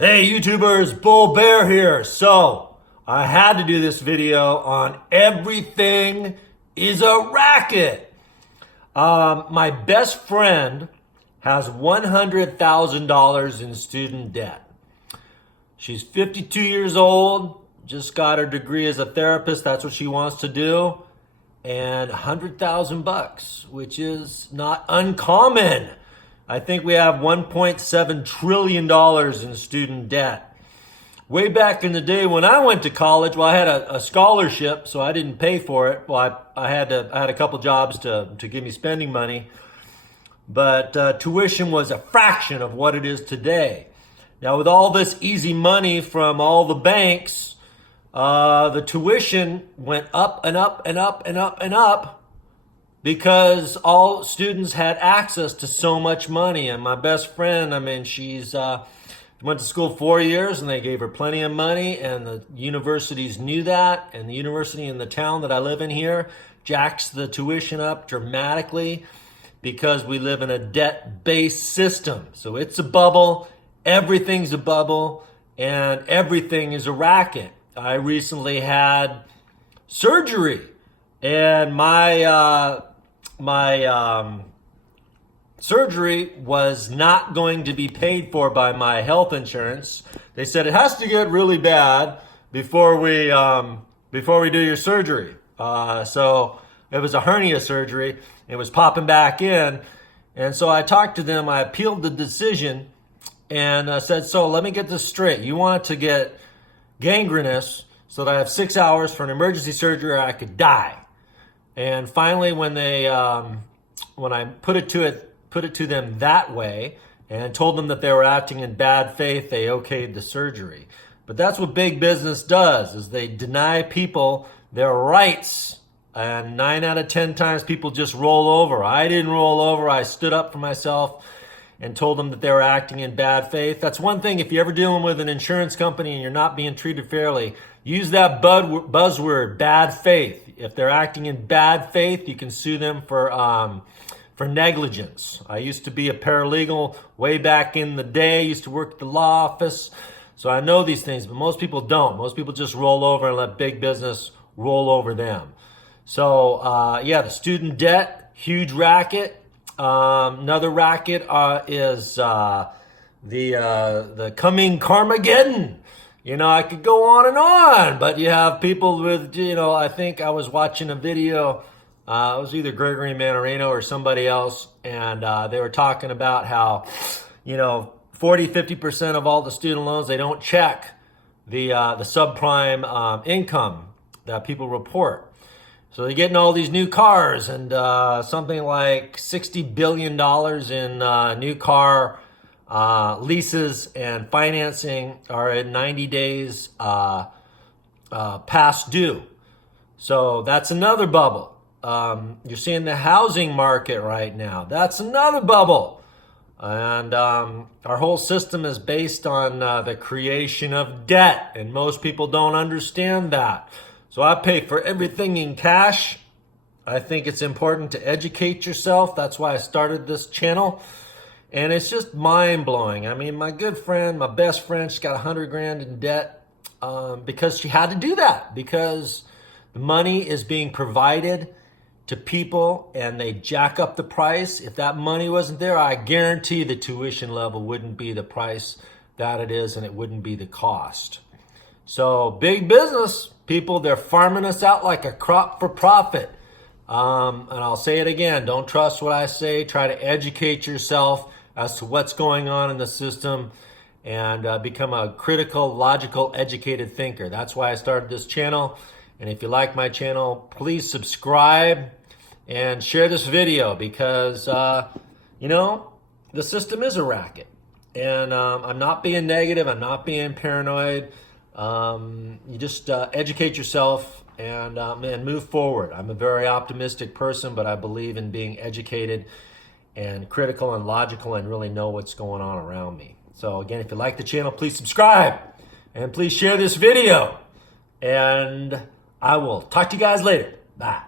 Hey YouTubers, Bull Bear here. So, I had to do this video on everything is a racket. My best friend has $100,000 in student debt. She's 52 years old, just got her degree as a therapist. That's what she wants to do. And 100,000 bucks, which is not uncommon. I think we have $1.7 trillion in student debt. Way back in the day when I went to college, well, I had a scholarship, so I didn't pay for it. Well, I had a couple jobs to give me spending money, but tuition was a fraction of what it is today. Now, with all this easy money from all the banks, the tuition went up and up and up and up and up, because all students had access to so much money. And my best friend, she's went to school 4 years and they gave her plenty of money, and the universities knew that, and the university in the town that I live in here jacks the tuition up dramatically because we live in a debt-based system. So it's a bubble, everything's a bubble, and everything is a racket. I recently had surgery, and my surgery was not going to be paid for by my health insurance. They said it has to get really bad before we do your surgery. So it was a hernia surgery. It was popping back in, and so I talked to them. I appealed the decision, and I said, "So let me get this straight. You want to get gangrenous so that I have 6 hours for an emergency surgery, or I could die." And finally, when I put it to them that way and told them that they were acting in bad faith, they okayed the surgery. But that's what big business does, is they deny people their rights. And 9 out of 10 times people just roll over. I didn't roll over. I stood up for myself and told them that they were acting in bad faith. That's one thing. If you're ever dealing with an insurance company and you're not being treated fairly, use that buzzword, bad faith. If they're acting in bad faith, you can sue them for negligence. I used to be a paralegal way back in the day. I used to work at the law office. So I know these things, but most people don't. Most people just roll over and let big business roll over them. So the student debt, huge racket. Another racket is the coming Carmageddon. I could go on and on, but you have people with, I think I was watching a video, it was either Gregory Mannarino or somebody else, and they were talking about how, 40-50% of all the student loans, they don't check the subprime income that people report. So they're getting all these new cars, and something like $60 billion in new car leases and financing are in 90 days past due. So that's another bubble. You're seeing the housing market right now. That's another bubble. And our whole system is based on the creation of debt, and most people don't understand that. So I pay for everything in cash. I think it's important to educate yourself. That's why I started this channel. And it's just mind-blowing. My good friend, my best friend, she's got 100 grand in debt because she had to do that, because the money is being provided to people and they jack up the price. If that money wasn't there, I guarantee the tuition level wouldn't be the price that it is, and it wouldn't be the cost. So big business, people, they're farming us out like a crop for profit. And I'll say it again, don't trust what I say. Try to educate yourself as to what's going on in the system, and become a critical, logical, educated thinker. That's why I started this channel. And if you like my channel, please subscribe and share this video, because, the system is a racket. And I'm not being negative. I'm not being paranoid. You just educate yourself and move forward. I'm a very optimistic person, but I believe in being educated and critical and logical and really know what's going on around me. So again, if you like the channel, please subscribe and please share this video. And I will talk to you guys later. Bye.